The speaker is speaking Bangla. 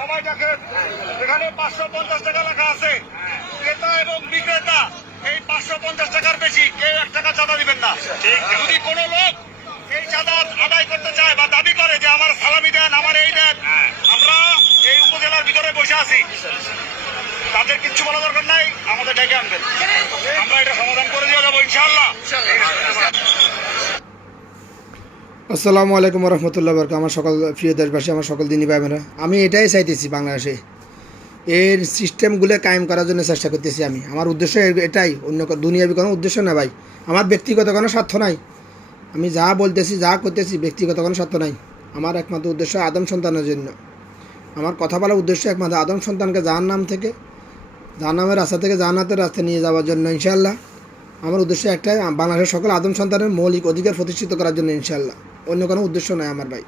সবাই দেখেন এখানে পাঁচশো পঞ্চাশ টাকা লেখা আছে ক্রেতা এবং বিক্রেতা এই পাঁচশো পঞ্চাশ টাকার বেশি কেউ এক চাঁদা দিবেন না যদি কোনো লোক এই চাঁদা আদায় করতে চায় বা দাবি করে যে আমার সালামি দেন আমার এই দেন আমরা এই উপজেলার ভিতরে বসে আছি। তাদের কিচ্ছু বলা দরকার নাই, আমাদের ডেকে আনবেন। আমরা এটা সমাধান করে দিয়ে যাব ইনশাল্লাহ আসসালামু আলাইকুম রহমতুল্লাহ বরক আমার সকল প্রিয় দেশবাসী, আমার সকল দিনই ভাই বোনেরা আমি এটাই চাইতেছি বাংলাদেশে। এর সিস্টেমগুলো কায়েম করার জন্য চেষ্টা করতেছি আমি। আমার উদ্দেশ্য এটাই, অন্য দুনিয়াবি কোনো উদ্দেশ্য না ভাই। আমার ব্যক্তিগত কোনো স্বার্থ নাই। আমি যা বলতেছি, যা করতেছি, ব্যক্তিগত কোনো স্বার্থ নাই। আমার একমাত্র উদ্দেশ্য আদম সন্তানের জন্য। আমার কথা বলার উদ্দেশ্য একমাত্র আদম সন্তানকে জাহান নাম থেকে জাহান নামের রাস্তা থেকে জাহান্নাতের রাস্তায় নিয়ে যাওয়ার জন্য ইনশাল্লাহ আমার উদ্দেশ্য একটাই, বাংলাদেশের সকল আদম সন্তানের মৌলিক অধিকার প্রতিষ্ঠিত করার জন্য ইনশাল্লাহ অন্য কোনো উদ্দেশ্য নয় আমার ভাই।